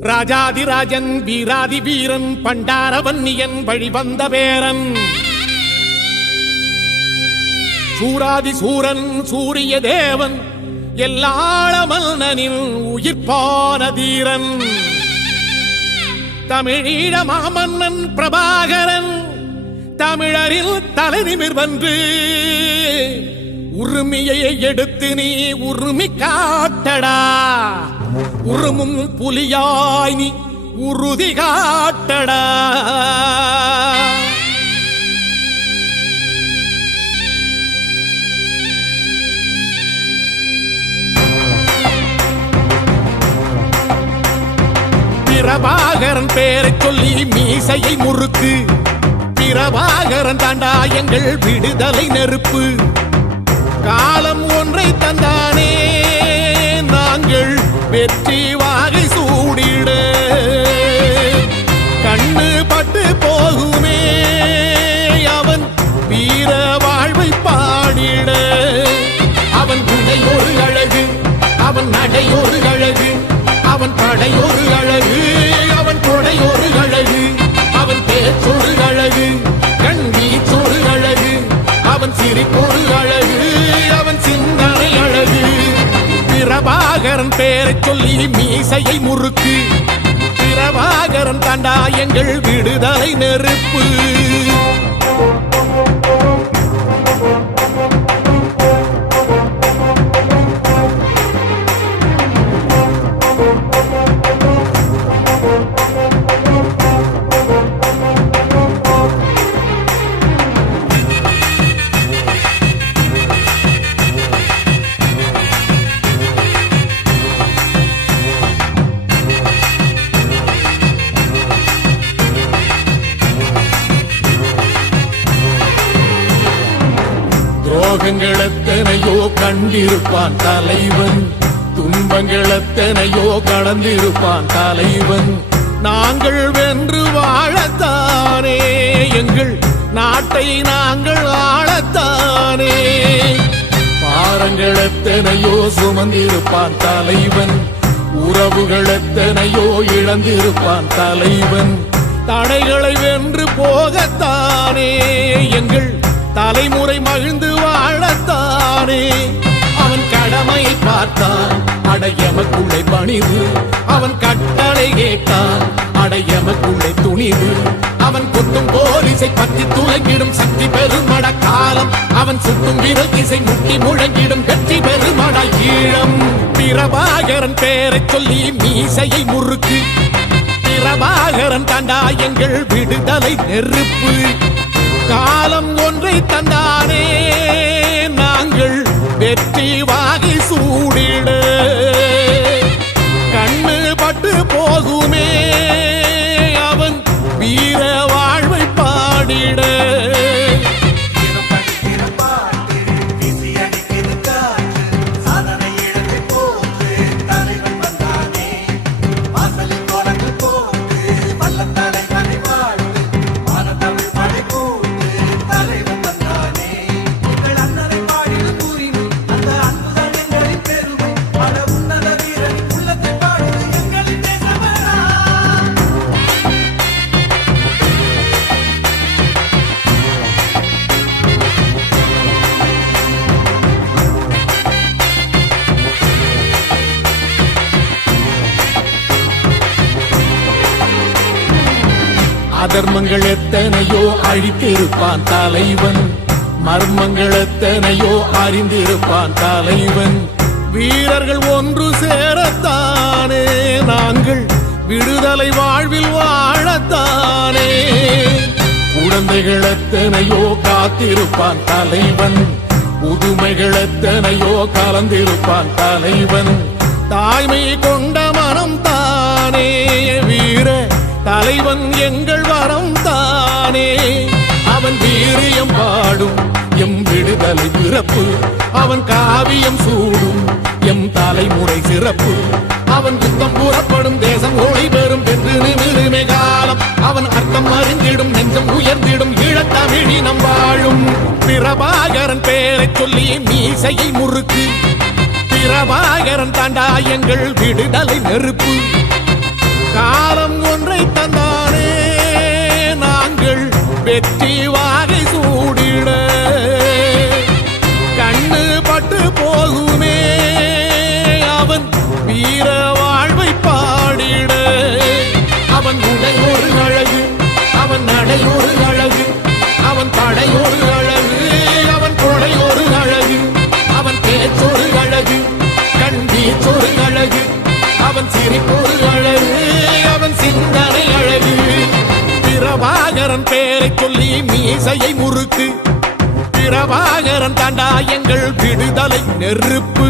ராஜாதிராஜன் வீராதி வீரன் பண்டாரவன்னியன் வழிவந்த பேரன் சூராதி சூரன் சூரிய தேவன் எல்லாளமன்னனின் உயிர்ப்பான தீரன் தமிழீழ மாமன்னன் பிரபாகரன் தமிழரில் தலைநிமிர் வந்து உரிமையை எடுத்து நீ உரிமை காட்டடா உருமும் புலியாய் நீ உறுதி காட்டடா பிரபாகரன் பேரை சொல்லி மீசையை முறுக்கு பிரபாகரன் தாண்டா எங்கள் விடுதலை நெருப்பு காலம் ஒன்றை தந்தானே நாங்கள் வெற்றி வாகை சூடிட கண்ணு பட்டு போகுமே அவன் வீர வாழ்வை பாடிட அவன் குடை ஒரு அழகு அவன் நடை ஒரு அழகு அவன் படை ஒரு அழகு அவன் கொடை ஒரு அழகு அவன் பேச்சொரு அழகு கண் வீச்சொரு அழகு அவன் சிரிப்பொரு அழகு அவன் சிந்தனை அழகு பிரபாகரன் பேரை சொல்லி மீசையை முறுக்கு பிரபாகரன் தாண்டா எங்கள் விடுதலை நெருப்பு துரோகங்கள் எத்தனையோ கண்டிருப்பான் தலைவன் துன்பங்கள் எத்தனையோ கடந்திருப்பான் தலைவன் நாங்கள் வென்று வாழத்தானே எங்கள் நாட்டை நாங்கள் ஆளத்தானே பாரங்கள் எத்தனையோ சுமந்திருப்பான் தலைவன் உறவுகள் எத்தனையோ இழந்திருப்பான் தலைவன் தடைகளை வென்று போகத்தானே எங்கள் தலைமுறை மகிழ்ந்து வாழத்தானே அவன் கடமையை பார்த்தான் அடையமக்குள்ளே பணிவு அவன் கட்டளை கேட்டான் அடையமக்குள்ளே துணிவு அவன் கொத்தும் போலீசை பற்றி துளைங்கிடும் சக்தி பெருமட காலம் அவன் சுட்டும் விரல் திசை முட்டி முழங்கிடும் வெற்றி பெருமட ஈழம் பிரபாகரன் பேரை சொல்லி மீசையை முறுக்கு பிரபாகரன் தாண்டா எங்கள் விடுதலை நெருப்பு காலம் ஒன்றை தந்தானே நாங்கள் வெற்றி வாகை சூடிட கண்ணு பட்டு போகுமே அவன் வீர வாழ்வை பாடிட அதர்மங்கள் எத்தனையோ அழித்திருப்பான் தலைவன் மர்மங்கள் எத்தனையோ அறிந்திருப்பான் தலைவன் வீரர்கள் ஒன்று சேரத்தானே நாங்கள் விடுதலை வாழ்வில் வாழத்தானே குழந்தைகள் எத்தனையோ காத்திருப்பான் தலைவன் புதுமைகள் எத்தனையோ கலந்திருப்பான் தலைவன் தாய்மை கொண்ட மனம் தானே வீர தலைவன் எங்கள் வரம் தானே அவன் வீரியம் பாடும் எம் விடுதலை பிறப்பு அவன் காவியம் சூடும் எம் தலைமுறை சிறப்பு அவன் யுத்தம் கூறப்படும் தேசம் ஒளி பெறும் என்று நிமிருமே காலம் அவன் அர்த்தம் அறிந்திடும் நெஞ்சம் உயர்ந்திடும் ஈழத்தமிழினம் வாழும் பிரபாகரன் பேரை சொல்லி மீசையை முறுக்கு பிரபாகரன் தாண்டா எங்கள் விடுதலை நெருப்பு காலம் ஒன்றை தந்தானே நாங்கள் வெற்றி வாகை சூடிட கண்ணு பட்டு போகுமே அவன் வீர வாழ்வை பாடிட அவன் உடை ஒரு அழகு அவன் நடை ஒரு அழகு அவன் படை ஒரு அழகு அவன் கொடை ஒரு அழகு அவன் பேச்சொரு அழகு கண் வீச்சொரு அழகு அவன் சிரிப்பொரு அழகு அவன் சிந்தனை அழகு பிரபாகரன் பேரை சொல்லி மீசையை முறுக்கு பிரபாகரன் தாண்டா எங்கள் விடுதலை நெருப்பு